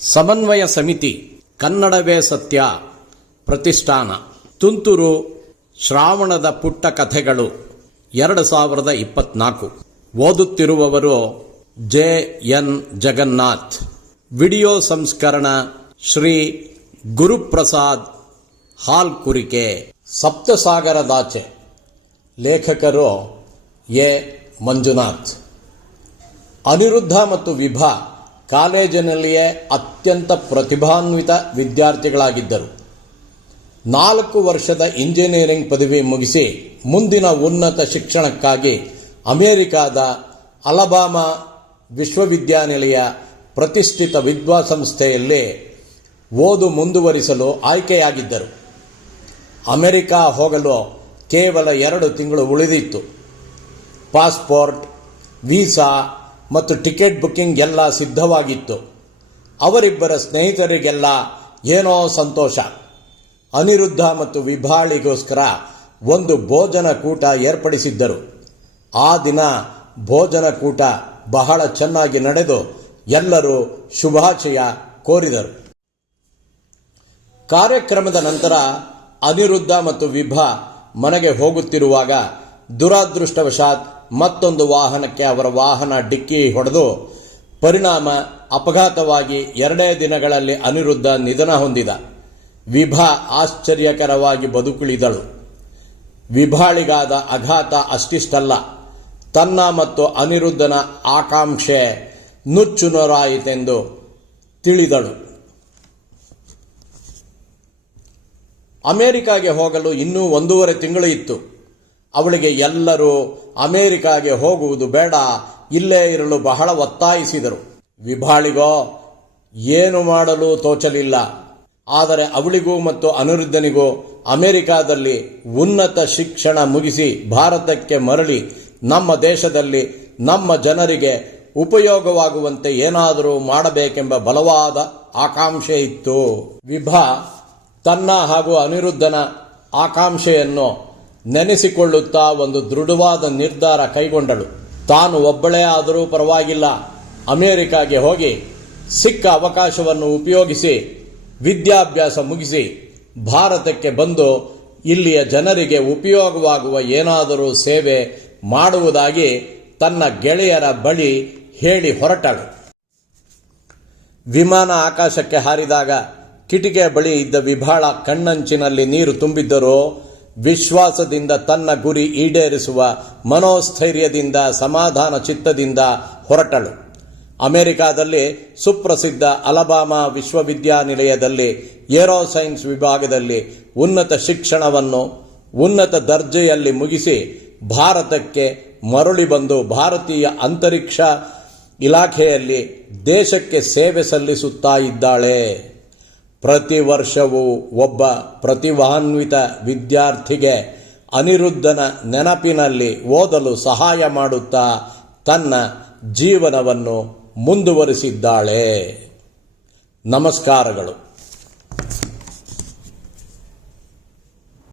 ಸಮನ್ವಯ ಸಮಿತಿ, ಕನ್ನಡವೇ ಸತ್ಯ, ಪ್ರತಿಷ್ಠಾನ. ತುಂತುರು, ಶ್ರಾವಣದ ಪುಟ್ಟ ಕಥೆಗಳು, ಎರಡು ಸಾವಿರದ ಇಪ್ಪತ್ನಾಲ್ಕು. ಓದುತ್ತಿರುವವರು ಜೆ ಎನ್ ಜಗನ್ನಾಥ್. ವಿಡಿಯೋ ಸಂಸ್ಕರಣ ಶ್ರೀ ಗುರುಪ್ರಸಾದ್ ಹಾಲ್ ಕುರಿಕೆ ಸಪ್ತಸಾಗರದಾಚೆ ಲೇಖಕರು ಎ ಮಂಜುನಾಥ್. ಅನಿರುದ್ಧ ಮತ್ತು ವಿಭಾ ಕಾಲೇಜಿನಲ್ಲಿಯೇ ಅತ್ಯಂತ ಪ್ರತಿಭಾನ್ವಿತ ವಿದ್ಯಾರ್ಥಿಗಳಾಗಿದ್ದರು. ನಾಲ್ಕು ವರ್ಷದ ಇಂಜಿನಿಯರಿಂಗ್ ಪದವಿ ಮುಗಿಸಿ ಮುಂದಿನ ಉನ್ನತ ಶಿಕ್ಷಣಕ್ಕಾಗಿ ಅಮೆರಿಕಾದ ಅಲಬಾಮಾ ವಿಶ್ವವಿದ್ಯಾನಿಲಯ ಪ್ರತಿಷ್ಠಿತ ವಿದ್ವಾಸಂಸ್ಥೆಯಲ್ಲಿ ಓದು ಮುಂದುವರಿಸಲು ಆಯ್ಕೆಯಾಗಿದ್ದರು. ಅಮೆರಿಕ ಹೋಗಲು ಕೇವಲ ಎರಡು ತಿಂಗಳು ಉಳಿದಿತ್ತು. ಪಾಸ್ಪೋರ್ಟ್, ವೀಸಾ ಮತ್ತು ಟಿಕೆಟ್ ಬುಕ್ಕಿಂಗ್ ಎಲ್ಲ ಸಿದ್ಧವಾಗಿತ್ತು. ಅವರಿಬ್ಬರ ಸ್ನೇಹಿತರಿಗೆಲ್ಲ ಏನೋ ಸಂತೋಷ. ಅನಿರುದ್ಧ ಮತ್ತು ವಿಭಾಳಿಗೋಸ್ಕರ ಒಂದು ಭೋಜನ ಕೂಟ ಏರ್ಪಡಿಸಿದ್ದರು. ಆ ದಿನ ಭೋಜನ ಕೂಟ ಬಹಳ ಚೆನ್ನಾಗಿ ನಡೆದು ಎಲ್ಲರೂ ಶುಭಾಶಯ ಕೋರಿದರು. ಕಾರ್ಯಕ್ರಮದ ನಂತರ ಅನಿರುದ್ಧ ಮತ್ತು ವಿಭಾ ಮನೆಗೆ ಹೋಗುತ್ತಿರುವಾಗ ದುರಾದೃಷ್ಟವಶಾತ್ ಮತ್ತೊಂದು ವಾಹನಕ್ಕೆ ಅವರ ವಾಹನ ಡಿಕ್ಕಿ ಹೊಡೆದು ಪರಿಣಾಮ ಅಪಘಾತವಾಗಿ ಎರಡೇ ದಿನಗಳಲ್ಲಿ ಅನಿರುದ್ಧ ನಿಧನ ಹೊಂದಿದ. ವಿಭಾ ಆಶ್ಚರ್ಯಕರವಾಗಿ ಬದುಕುಳಿದಳು. ವಿಭಾಳಿಗಾದ ಅಘಾತ ಅಷ್ಟಿಷ್ಟಲ್ಲ. ತನ್ನ ಮತ್ತು ಅನಿರುದ್ಧನ ಆಕಾಂಕ್ಷೆ ನುಚ್ಚುನೂರಾಯಿತೆಂದು ತಿಳಿದಳು. ಅಮೆರಿಕಾಗೆ ಹೋಗಲು ಇನ್ನೂ ಒಂದೂವರೆ ತಿಂಗಳು ಇತ್ತು. ಅವಳಿಗೆ ಎಲ್ಲರೂ ಅಮೆರಿಕಾಗೆ ಹೋಗುವುದು ಬೇಡ, ಇಲ್ಲೇ ಇರಲು ಬಹಳ ಒತ್ತಾಯಿಸಿದರು. ವಿಭಾಳಿಗೋ, ಏನು ಮಾಡಲು ತೋಚಲಿಲ್ಲ. ಆದರೆ ಅವಳಿಗೂ ಮತ್ತು ಅನಿರುದ್ಧನಿಗೂ ಅಮೆರಿಕಾದಲ್ಲಿ ಉನ್ನತ ಶಿಕ್ಷಣ ಮುಗಿಸಿ ಭಾರತಕ್ಕೆ ಮರಳಿ ನಮ್ಮ ದೇಶದಲ್ಲಿ ನಮ್ಮ ಜನರಿಗೆ ಉಪಯೋಗವಾಗುವಂತೆ ಏನಾದರೂ ಮಾಡಬೇಕೆಂಬ ಬಲವಾದ ಆಕಾಂಕ್ಷೆ ಇತ್ತು. ವಿಭಾ ತನ್ನ ಹಾಗೂ ಅನಿರುದ್ಧನ ಆಕಾಂಕ್ಷೆಯನ್ನು ನೆನೆಸಿಕೊಳ್ಳುತ್ತಾ ಒಂದು ದೃಢವಾದ ನಿರ್ಧಾರ ಕೈಗೊಂಡಳು. ತಾನು ಒಬ್ಬಳೇ ಆದರೂ ಪರವಾಗಿಲ್ಲ. ಅಮೆರಿಕಾಗೆ ಹೋಗಿ ಸಿಕ್ಕ ಅವಕಾಶವನ್ನು ಉಪಯೋಗಿಸಿ, ವಿದ್ಯಾಭ್ಯಾಸ ಮುಗಿಸಿ, ಭಾರತಕ್ಕೆ ಬಂದು ಇಲ್ಲಿಯ ಜನರಿಗೆ ಉಪಯೋಗವಾಗುವ ಏನಾದರೂ ಸೇವೆ ಮಾಡುವುದಾಗಿ ತನ್ನ ಗೆಳೆಯರ ಬಳಿ ಹೇಳಿ ಹೊರಟಳು. ವಿಮಾನ ಆಕಾಶಕ್ಕೆ ಹಾರಿದಾಗ ಕಿಟಿಕೆ ಬಳಿ ಇದ್ದ ವಿಭಾಳ ಕಣ್ಣಂಚಿನಲ್ಲಿ ನೀರು ತುಂಬಿದ್ದರೂ ವಿಶ್ವಾಸದಿಂದ ತನ್ನ ಗುರಿ ಈಡೇರಿಸುವ ಮನೋಸ್ಥೈರ್ಯದಿಂದ, ಸಮಾಧಾನ ಚಿತ್ತದಿಂದ ಹೊರಟಳು. ಅಮೆರಿಕಾದಲ್ಲಿ ಸುಪ್ರಸಿದ್ಧ ಅಲಬಾಮಾ ವಿಶ್ವವಿದ್ಯಾನಿಲಯದಲ್ಲಿ ಏರೋಸೈನ್ಸ್ ವಿಭಾಗದಲ್ಲಿ ಉನ್ನತ ಶಿಕ್ಷಣವನ್ನು ಉನ್ನತ ದರ್ಜೆಯಲ್ಲಿ ಮುಗಿಸಿ ಭಾರತಕ್ಕೆ ಮರಳಿ ಬಂದು ಭಾರತೀಯ ಅಂತರಿಕ್ಷ ಇಲಾಖೆಯಲ್ಲಿ ದೇಶಕ್ಕೆ ಸೇವೆ ಸಲ್ಲಿಸುತ್ತಾ ಇದ್ದಾಳೆ. ಪ್ರತಿ ವರ್ಷವೂ ಒಬ್ಬ ಪ್ರತಿಭಾನ್ವಿತ ವಿದ್ಯಾರ್ಥಿಗೆ ಅನಿರುದ್ಧನ ನೆನಪಿನಲ್ಲಿ ಓದಲು ಸಹಾಯ ಮಾಡುತ್ತಾ ತನ್ನ ಜೀವನವನ್ನು ಮುಂದುವರಿಸಿದ್ದಾಳೆ. ನಮಸ್ಕಾರಗಳು.